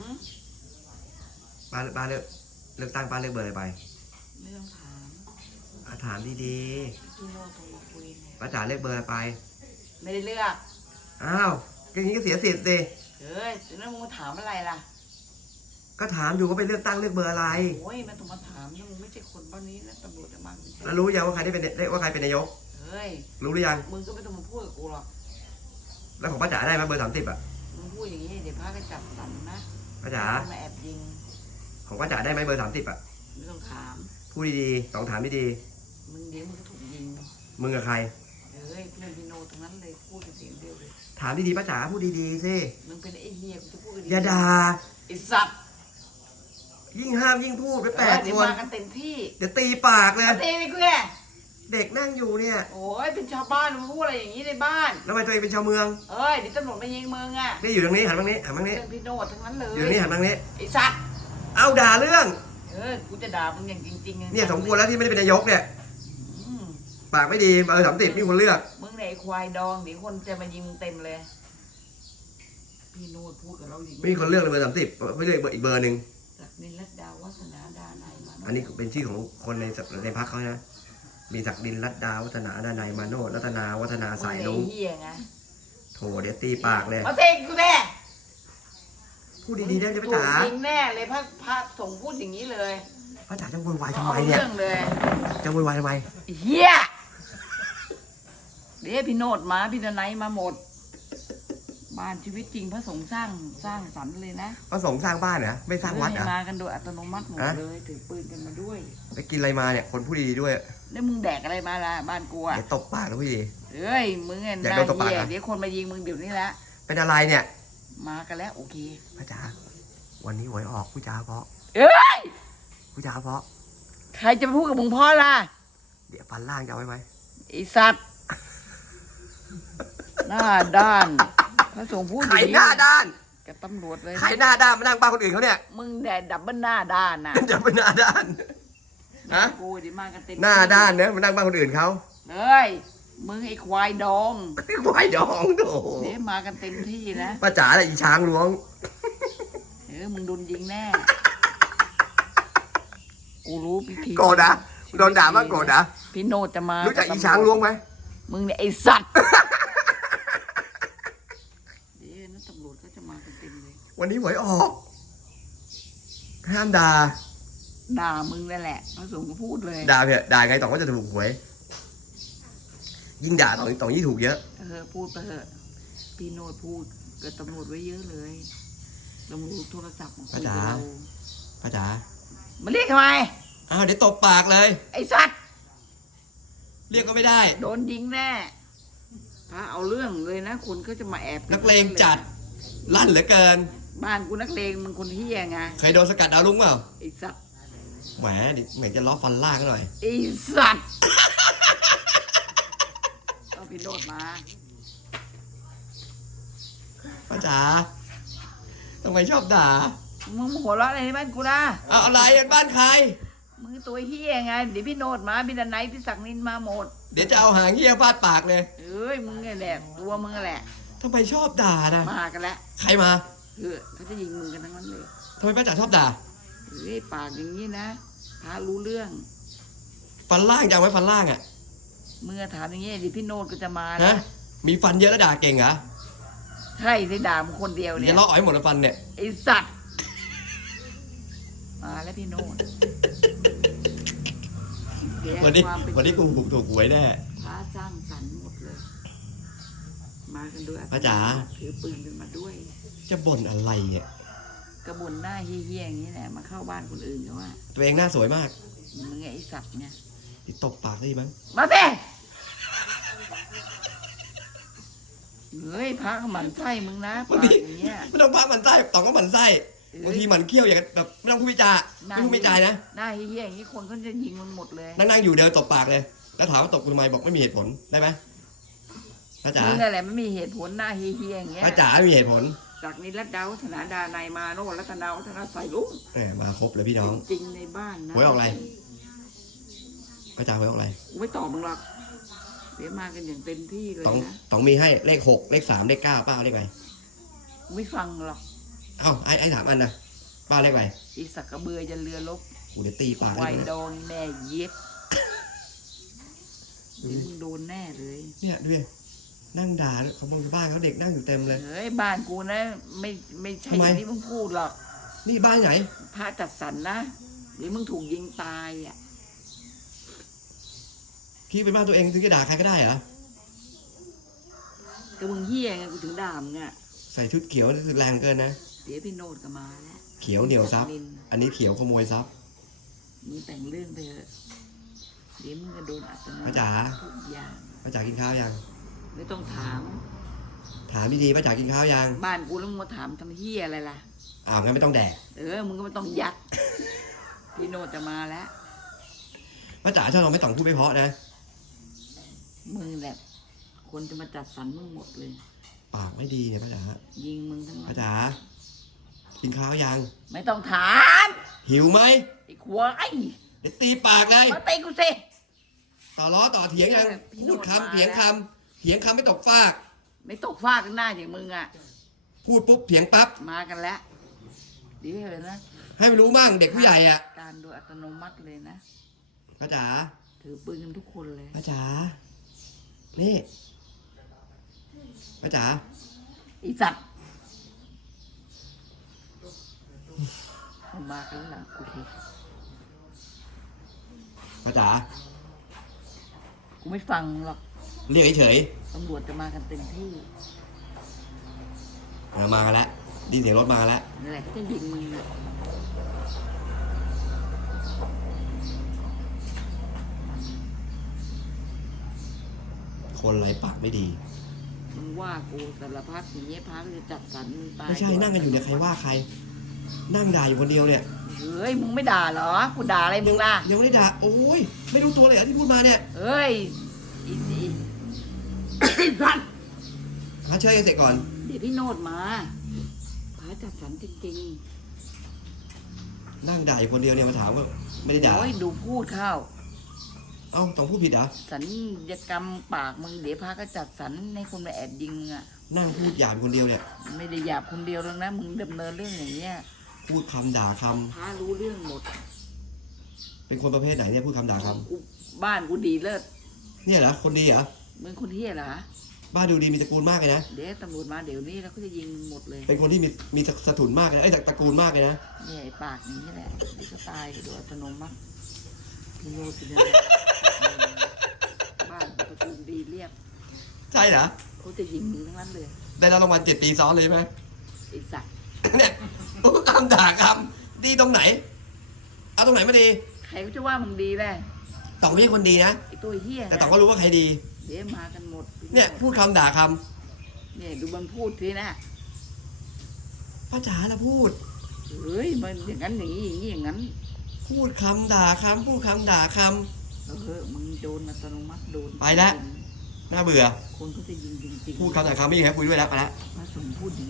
หืมป้าป้าเลือกเลือกตั้งป้าเลือกเบอร์อะไรไปไม่ต้องถามอะถามดีพี่โน่โทรมาคุยเนี่ยๆป้าจ๋าเลือกเบอร์อะไรไป ไม่ได้เลือก อ้าวก็อย่างนี้ก็เสียสิทธิ์สิเฮ้ยแล้วมึงมาถามอะไรล่ะ ก็ถามอยู่ว่าไปเลือกตั้งเลือกเบอร์อะไร โอ้ยมันต้องมาถามนะมึงไม่ใช่คนบ้านนี้นะตำรวจจะมาเป็นแล้วรู้ยังว่าใครได้เป็นได้ว่าใครเป็นนายก เฮ้ย รู้หรือยัง มึงก็ไม่ต้องมาพูดกับกูหรอก แล้วของป้าจ๋าได้ไหมเบอร์สามสิบอะ มึงพูดอย่างนี้เดี๋ยวพระก็จับสันนะ ป้าจ๋ามาแอบยิงของป้าจ๋าได้ไหมเบอร์สามสิบอะไม่ต้องถามพูดดีๆต้องถามดีมึงเดี๋ยวมึงก็ถูกยิงๆมึงกับใครเฮ้ยเพื่อนพี่โนทั้งนั้นเลยพูดเป็นเสียงเดียวเลยถามดีๆป้าจ๋าพูดดีๆสิมึงเป็นไอ้เฮียกูจะพูดกับอย่าด่าไอ้สัตว์ยิ่งห้ามยิ่งพูดไปแปดเดี๋ยควนมากันเต็มที่เดี๋ยวตีปากเลยมาตีไปกูเนี่ย เด็กนั่งอยู่เนี่ยโอ้ยเป็นชาวบ้านมึงพูดอะไรอย่างนี้ในบ้าน แล้วทำไมตัวเองเป็นชาวเมือง เอ้ยเดี๋ยวตำรวจมายิงมึงอะนี่อยู่ตรงนี้หันมาทางนี้หันมาทางนี้เรื่องพี่โนทั้งนั้นเลยอยู่ตรงนี้หันมาทางนี้ไอ้สัตว์เอาด่าเรื่อง เออกูจะด่ามึงอย่างจริงๆเนี่ยสมควรแล้วที่ไม่ได้เป็นนายกเนี่ยอืมปากไม่ดีเบอร์สามสิบมีคนเลือกมึงไหนยไอ้ควายดองเดี๋ยวคนจะมายิงมึงเต็มเลย พี่โนดพูดกับเราอย่างไม่มีคนเลือกเลยเบอร์สามสิบไม่เลือกเบอร์อีกเบอร์หนึ่งศักดินรัตดาวัฒนาดานายมาอันนี้เป็นชื่อของคนในในพักเขานะ มีศักดินรัตดาวัฒนาดานายมาโนดรัตนาวัฒนาสายลุงมึงไหนไอ้เฮียไงโถเดี๋ยวตีปากเลยมาเตะกูแน่พูดดีๆได้ไหมถูป้ากจ๋ายิงแน่เลยพระพระสงฆ์พูดอย่างนี้เลยป้าจ๋าจะโวยวายทำเอาไมเนี่ย เรื่องเลยจะโวยวายทำไมไอ้เฮียเดี๋ยวพี่โนดมาพี่ดนัยมาหมด บ้านชีวิตจริงพระสงฆ์สร้างสร้างสรรค์เลยนะพระสงฆ์สร้างบ้านเหรอไม่สร้างวัดเหรให้อมากันโดยอัตโนมัติหมดฮะเลยถือปืนกันมาด้วยไปกินอะไรมาเนี่ยคนพูดดีๆด้วยแล้วมึงแดกอะไรมาล่ะบ้านกูอะเดี๋ยวตบปากนะพี่ดีเอ้ยมึงไงอยากนาโดนตบปากเหี้ยอะเดี๋ยวคนมายิงมึงเดี๋ยวนี้ละเป็นอะไรเนี่ย มากันแล้วโอเคป้าจ๋าวันนี้หวยออกผู้จ๋าเพราะเอ้ยผู้จ๋าเพราะใครจะไปพูดกับมึงพ่อล่ะเดี๋ยวฟันล่างจะเอาไว้ไหมไอสัตว์หน้าด้านพ ระสงฆ์พูดอใครย่างหน้าด้าน กับตำรวจเลยใครหน้าด้านมานั่งบ้านคนอื่นเขาเนี่ยมึงแดดดับเบิลหน้าด้านน่ะจะเป็นหน้าด้าน ฮะ กูเดี๋ยวมากันเต็มหน้าด้านเนอะมานั่งบ้านคนอื่นเขาเฮ้ยมึงไอ้ควายดองควายดองโถเดี๋ยวมากันเต็มที่นะป้าจ๋าอะไรอีช้างล้วง เออมึงโดนยิงแน่กูรู้พิธีโกรธนะโดนด่าบ้างโกรธนะพี่โนดจะมารู้จักบอีช้างล้วงไหมมึงเนี่ยไอ้สัตว์ เดี๋ยวนะตำรวจก็จะมากันเต็มเลย วันนี้หวยออก ห้ามด่า ด่ามึงนั่นแหละพระสงฆ์ก็พูดเลย ด่าเถอะด่าไงต่องก็จะถูกหวย ยิ่งด่าต่องต่องยิ่งถูกเยอะ เออพูดไปเถอะพี่โนดพูดกับตำรวจไว้เยอะเลยตำรวจโทรศัพท์มาคุยกับเราป้าจ๋ามาเรียกทำไม อ้าวเดี๋ยวตบปากเลย ไอ้สัตว์ เรียกก็ไม่ได้ โดนยิงแน่ถ้าเอาเรื่องเลยนะคนก็จะมาแอบนักเลงจัด ลั่นเหลือเกิน บ้านกูนักเลงมึงคนเฮี้ยไงเคยโดนสกัดดาวลุงเปล่าไอ้สัตว์แหมดิเหมือนจะล้อฟันล่างหน่อยไอ้สัตว์เอาพี่โนดมาป้าจ๋าทำไมชอบด่ามึงหัวเราะอะไรในบ้านกูนะเอาอะไรเป็นบ้านใคร มึงตัวเฮี้ยไงเดี๋ยวพี่โนดมาพี่ดันไนท์พี่ศักดิ์นินมาหมดเดี๋ยวจะเอาหางเหี้ยฟาดปากเลยเอ้ยมึงไงแหละตัวมึงแหละทำไมชอบด่านะมากันแล้วใครมา เออเขาจะยิงมึงกันทั้งนั้นเลยทำไมป้าจ๋าชอบด่าเฮ้ยปากอย่างนี้นะพารู้เรื่อง ฟันล่างจะเอาไว้ฟันล่างอะมึงอะถามอย่างนี้เดี๋ยวพี่โนดก็จะมาฮะนะมีฟันเยอะแล้วด่าเก่งเหรอใช่สิด่ามึงคนเดียวเนี่จะยเลาะอ๋อยหมดแล้วฟันเนี่ย ไอ้สัตว์มาแล้วพี่โนดแกวันนี้ความเป็นวันนี้กูถูกถูกหวยแน่ พระสร้างสรรค์หมดเลย มากันด้วยพระจ๋า ถือปืนกันมาด้วย จะบ่นอะไรเนี่ยกระบวนหน้าเฮี้ยๆอย่างนี้แหละมาเข้าบ้านคนอื่นเขาว่าตัวเองหน้าสวยมากมึงไงไอ้สัตว์เนี่ยที่ตบปากได้มั้งมาสิเฮ้ยพระเขาหมั่นไส้มึงนะปากอย่างเงี้ย ไม่ต้องพักมันไส้ต่องก็มันไส้บางทีมันเขี้ยวอย่างแบบไม่ต้องพูดวิจาไม่พูดวิจานะหน้าเฮี้ยๆอย่างนี้คนเขาจะยิงมึงหมดเลยนั่งนั่งอยู่เดินตบปากเลย แล้วถามว่าตบกูทำไมบอกไม่มีเหตุผลได้ไหมพระจ๋ามึงนั่นแหละไม่มีเหตุผลหน้าเฮี้ยๆอย่างเงี้ยพระจ๋าไม่มีเหตุผล จากนิรัตดาวัฒนาดานายมาโนรัตนาวัฒนาใส่ลุงแหมมาครบเลยพี่น้องจริงในบ้านนะหวยออกอะไรพระจ๋าหวยออกอะไรกูไม่ตอบมึงหรอกเดี๋ยวมากันอย่างเต็มที่เลยต้องนะต้องมีให้เลขหกเลขสามเลขเก้าป้าเอาเลขอะไรกูไม่ฟังหรอกเอ้าไอ้ไอ้ถามอันนะบ้านเลขอะไรอีสักกระเบือจะเรือลบกูเดี๋ยวตีปากไวเลยโดนแม่เย็ดเดี๋ยวมึงโดนแน่เลยเนี่ยดูดิ นั่งด่าเขาบอกบ้านเขาเด็กนั่งอยู่เต็มเลย เฮ้ยบ้านกูนะ ไม่ไม่ใช่ทำไมอย่างที่มึงพูดหรอก นี่บ้านไหนพระจัดสรรนะเดี๋ยวมึงถูกยิงตายอะ พี่เป็นบ้านตัวเองถึงจะด่าใครก็ได้เหรอ ก็มึงเฮี้ยไงกูถึงด่ามึงอะ ใส่ชุดเขียวนี่คือแรงเกินนะ เดี๋ยวพี่โนดก็มาแล้ว เขียวเหนียวซับนินอันนี้เขียวขโมยซับมึงแต่งเรื่องไปเถอะเดี๋ยวมึงก็โดนอัตโนมัป้าติจ๋าทุกอย่างป้าจ๋ากินข้าวยัง ไม่ต้องถาม ถามดีๆป้าจ๋ากินข้าวยังบ้านกูแล้วมึงมาถามทำเฮี้ยอะไรล่ะ อ้าวงั้นไม่ต้องแดกเออมึงก็ไม่ต้องยัดพี่โนดจะมาแล้ว ป้าจ๋าถ้าเราไม่ต้องพูดไม่เพราะนะมึงแหละคนจะมาจัดสรรมึงหมดเลย ปากไม่ดีเนี่ยป้าจ๋ายิงมึงทั้งนั้ป้านจ๋ากินข้าวยังไม่ต้องถามหิวไหมไอ้ควายเดี๋ยวตีปากเลย มาตีกูสิ ต่อล้อต่อเถียงยังพี่โนพูดดมาคำเถียงคำ เถียงคำไม่ตกฟาก ไม่ตกฟากกันหน้าอย่างมึงอะ พูดปุ๊บเถียงปั๊บ มากันแล้วเดียวเลยนะ ให้มันรู้มั่งเด็กผู้ใหญ่อะ การโดยอัตโนมัติเลยนะป้าจ๋า ถือปืนกันทุกคนเลย ป้าจ๋า นี่ ป้าจ๋าไอีสัตว์มันมากันแล้วล่ะโอเคป้าจ๋า กูไม่ฟังหรอก เรียกเฉยตำรวจจะมากันเต็มที่ๆเรามากันแล้วไดยินเสียงรถมากันแล้วนั่นแหละเขาจะยิงมึงอะคนไรปากไม่ดี มึงว่ากูสารพัดอย่างเงี้ยพาก็จะจัดสรรมึงตายไม่ใช่นั่งกันอยู่เนี่ยใครว่าใคร นั่งด่าอยู่คนเดียวเนี่ยเฮ้ยมึงไม่ด่าเหรอ กูด่าอะไรมึงล่ะ ยังไม่ได้ด่าโอ้ยไม่รู้ตัวเลยเหรอที่พูดมาเนี่ยเฮ้ยอีอีไอ้ สัตว์หาเชื่อให้เสร็จก่อน เดี๋ยวพี่โนดมาพาจัดสรรจริงนั่งด่าอยู่คนเดียวเนี่ยมาถามว่าไม่ได้ๆด่า โอ้ยดูพูดเข้า เอ้าต้องพูดผิดเหรอ สัญญกรรมปากมึงเดี๋ยวพาก็จัดสรรในคนมาแอบยิงมึงอะ นั่งพูดหยาบอยู่คนเดียวเนี่ย ไม่ได้หยาบคนเดียวแล้วนะ มึงดำเนินเรื่องอย่างเงี้ยพูดคำด่าคำพารู้เรื่องหมดเป็นคนประเภทไหนเนี่ยพูดคำด่าคกูบ้านกูดีเลิศำเนี่ยเหรอคนดีเหรอ มึงคนเฮียเหรอบ้านดูดีมีตระกูลมากเลยนะ เดี๋ยวตำรวจมาเดี๋ยวนี้แล้วก็จะยิงมึงหมดเลยเป็นคนที่มีมีสถุนมากเลยนะเอ้ยตระกูลมากเลยนะ เนี่ยไอ้ปากอย่างนี้แหละเดี๋ยวก็ตายโดยอัตโนมัติพี่โนดเป็นอะไรบ้านตระกูลดีเรียบใช่เหรอ เขาจะยิงมึงทั้งนั้นเลยได้รับรางวัลเจ็ดปีซ้อนเลยไหม ไอ้สัตว์เนี่ยพูดคำด่าคำดีตรงไหน เอาตรงไหนมาดีใครก็จะว่ามึงดีแหละต่องไม่ใช่คนดีนะไอ้ตัวเฮียแต่ต่องก็รู้ว่าใครดี เดี๋ยวมากันหมดเนี่ยพูดคำด่าคเนี่ยดูมันพูดทีนะำป้าจ๋านะพูดเฮ้ยมันอย่างนั้นอย่างนี้อย่างนี้อย่างนั้น พูดคำด่าคำพูดคำด่าคเออมึงโดนอัตโนมัติโดนไปแล้วำน่าเบื่อ คนเขาจะยิงจริงๆพูดคำด่าคำไม่มีใครคุยด้วยแล้วไปแล้วพระสงฆ์พูดอย่าง